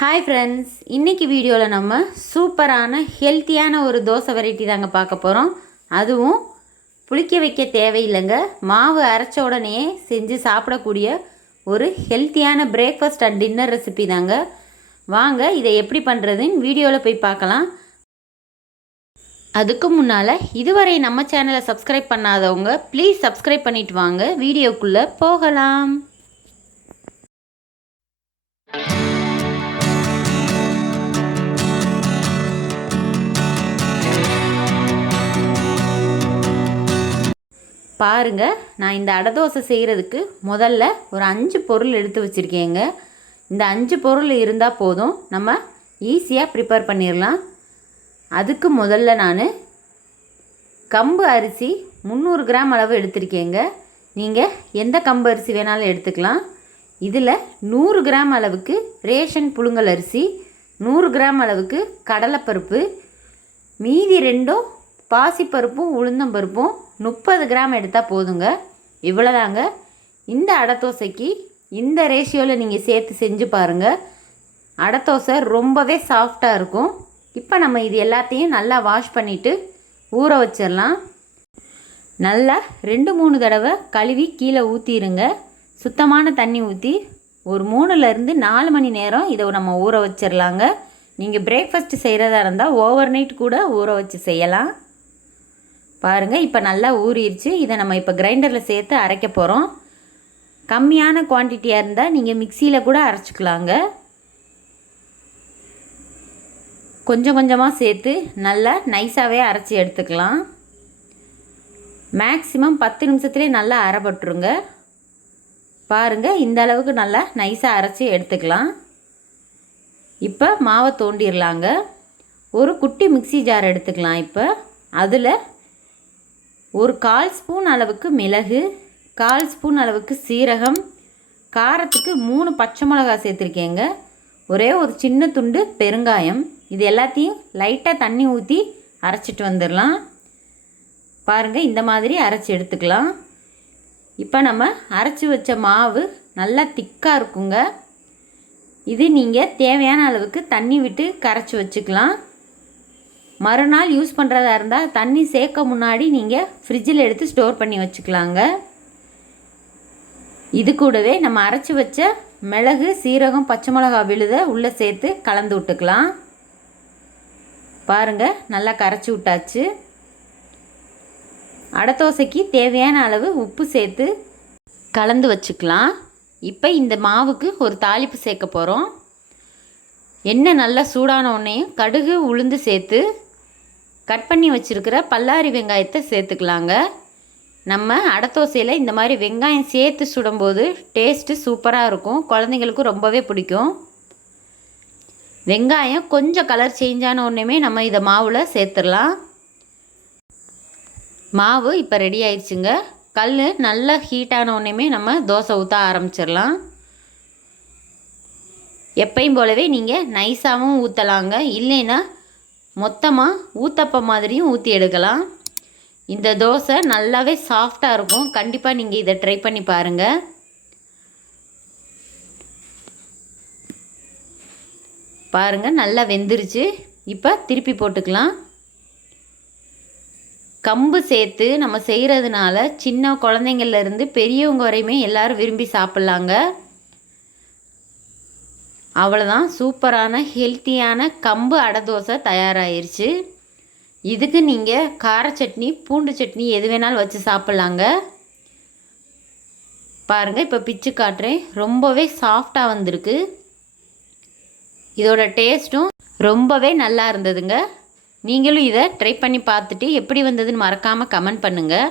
Hi friends இன்றைக்கி வீடியோவில் நம்ம சூப்பரான ஹெல்த்தியான ஒரு தோசை வெரைட்டி தாங்க பார்க்க போகிறோம் அதுவும் புளிக்க வைக்க தேவையில்லைங்க. மாவு அரைச்ச உடனே செஞ்சு சாப்பிடக்கூடிய ஒரு ஹெல்த்தியான பிரேக்ஃபாஸ்ட் அண்ட் டின்னர் ரெசிபி தாங்க. வாங்க இதை எப்படி பண்ணுறதுன்னு வீடியோவில் போய் பார்க்கலாம். அதுக்கு முன்னால் இதுவரை நம்ம சேனலை சப்ஸ்கிரைப் பண்ணாதவங்க ப்ளீஸ் சப்ஸ்கிரைப் பண்ணிட்டு வாங்க. வீடியோக்குள்ளே போகலாம். பாருங்கள் நான் இந்த அடை தோசை செய்கிறதுக்கு முதல்ல ஒரு அஞ்சு பொருள் எடுத்து வச்சுருக்கேங்க. இந்த அஞ்சு பொருள் இருந்தால் போதும் நம்ம ஈஸியாக ப்ரிப்பேர் பண்ணிடலாம் அதுக்கு முதல்ல நான் கம்பு அரிசி முந்நூறு கிராம் அளவு எடுத்திருக்கேங்க. நீங்கள் எந்த கம்பு அரிசி வேணாலும் எடுத்துக்கலாம். இதில் நூறு கிராம் அளவுக்கு ரேஷன் புழுங்கல் அரிசி நூறு கிராம் அளவுக்கு கடலைப்பருப்பு மீதி ரெண்டும் பாசிப்பருப்பும் உளுந்தம்பருப்பும் முப்பது கிராம் எடுத்தால் போதுங்க. இவ்வளோதாங்க இந்த அடத்தோசைக்கு இந்த ரேஷியோவில் நீங்கள் சேர்த்து செஞ்சு பாருங்கள் அடத்தோசை ரொம்பவே சாஃப்டாக இருக்கும். இப்போ நம்ம இது எல்லாத்தையும் நல்லா வாஷ் பண்ணிவிட்டு ஊற வச்சிடலாம். நல்லா ரெண்டு மூணு தடவை கழுவி கீழே ஊற்றிடுங்க சுத்தமான தண்ணி ஊற்றி ஒரு மூணுலேருந்து நாலு மணி நேரம் இதை நம்ம ஊற வச்சிடலாங்க. நீங்கள் பிரேக்ஃபாஸ்ட் செய்கிறதா இருந்தால் ஓவர் நைட் கூட ஊற வச்சு செய்யலாம். பாருங்கள் இப்போ நல்லா ஊறிடுச்சு. இதை நம்ம இப்போ கிரைண்டரில் சேர்த்து அரைக்க போகிறோம் கம்மியான குவான்டிட்டியாக இருந்தால் நீங்கள் மிக்சியில் கூட அரைச்சிக்கலாங்க. கொஞ்சம் கொஞ்சமாக சேர்த்து நல்லா நைஸாகவே அரைச்சி எடுத்துக்கலாம். மேக்ஸிமம் பத்து நிமிஷத்துலேயே நல்லா அரைப்பட்டுருங்க. பாருங்கள் இந்த அளவுக்கு நல்லா நைஸாக அரைச்சி எடுத்துக்கலாம். இப்போ மாவை தோண்டிடலாங்க ஒரு குட்டி மிக்சி ஜார் எடுத்துக்கலாம் இப்போ. அதில் ஒரு கால் ஸ்பூன் அளவுக்கு மிளகு கால் ஸ்பூன் அளவுக்கு சீரகம் காரத்துக்கு மூணு பச்சை மிளகாய் சேர்த்துருக்கேங்க. ஒரே ஒரு சின்ன துண்டு பெருங்காயம். இது எல்லாத்தையும் லைட்டாக தண்ணி ஊற்றி அரைச்சிட்டு வந்துடலாம். பாருங்கள் இந்த மாதிரி அரைச்சி எடுத்துக்கலாம். இப்போ நம்ம அரைச்சி வச்ச மாவு நல்லா திக்காக இருக்குங்க. இது நீங்கள் தேவையான அளவுக்கு தண்ணி விட்டு கரைச்சி வச்சுக்கலாம். மறுநாள் யூஸ் பண்ணுறதா இருந்தால் தண்ணி சேர்க்க முன்னாடி நீங்கள் ஃப்ரிட்ஜில் எடுத்து ஸ்டோர் பண்ணி வச்சுக்கலாங்க. இது கூடவே நம்ம அரைச்சி வச்ச மிளகு சீரகம் பச்சை மிளகா விழுத உள்ளே சேர்த்து கலந்து விட்டுக்கலாம். பாருங்கள் நல்லா கரைச்சி விட்டாச்சு. அடத்தோசைக்கு தேவையான அளவு உப்பு சேர்த்து கலந்து வச்சுக்கலாம். இப்போ இந்த மாவுக்கு ஒரு தாளிப்பு சேர்க்க போகிறோம் எண்ணெய் நல்லா சூடான உடனே கடுகு உளுந்து சேர்த்து கட் பண்ணி வச்சுருக்கிற பல்லாரி வெங்காயத்தை சேர்த்துக்கலாங்க. நம்ம அடத்தோசையில் இந்த மாதிரி வெங்காயம் சேர்த்து சுடும்போது டேஸ்ட்டு சூப்பராக இருக்கும். குழந்தைங்களுக்கும் ரொம்பவே பிடிக்கும். வெங்காயம் கொஞ்சம் கலர் சேஞ்சான ஒன்றுமே உடனேமே நம்ம இதை மாவில் சேர்த்துடலாம். மாவு இப்போ ரெடி ஆயிடுச்சுங்க. கல் நல்லா ஹீட்டான உடனேமே நம்ம தோசை ஊற்ற ஆரம்பிச்சிடலாம். எப்பையும் போலவே நீங்கள் நைஸாகவும் ஊற்றலாங்க இல்லைன்னா மொத்தமாக ஊத்தப்பம் மாதிரியும் ஊற்றி எடுக்கலாம். இந்த தோசை நல்லாவே சாஃப்டாக இருக்கும். கண்டிப்பாக நீங்கள் இதை ட்ரை பண்ணி பாருங்கள் பாருங்கள் நல்லா வெந்துருச்சு. இப்போ திருப்பி போட்டுக்கலாம். கம்பு சேர்த்து நம்ம செய்கிறதுனால சின்ன குழந்தைங்கள்லேருந்து பெரியவங்க வரையுமே எல்லோரும் விரும்பி சாப்பிட்லாங்க. அவ்வளோதான் சூப்பரான ஹெல்த்தியான கம்பு அடை தோசை தயாராகிருச்சு இதுக்கு நீங்கள் கார சட்னி பூண்டு சட்னி எது வேணாலும் வச்சு சாப்பிட்லாங்க. பாருங்கள் இப்போ பிச்சு காட்டுறேன். ரொம்பவே சாஃப்டாக வந்திருக்கு. இதோட டேஸ்ட்டும் ரொம்பவே நல்லா இருந்ததுங்க. நீங்களும் இதை ட்ரை பண்ணி பார்த்துட்டு எப்படி வந்ததுன்னு மறக்காமல் கமெண்ட் பண்ணுங்கள்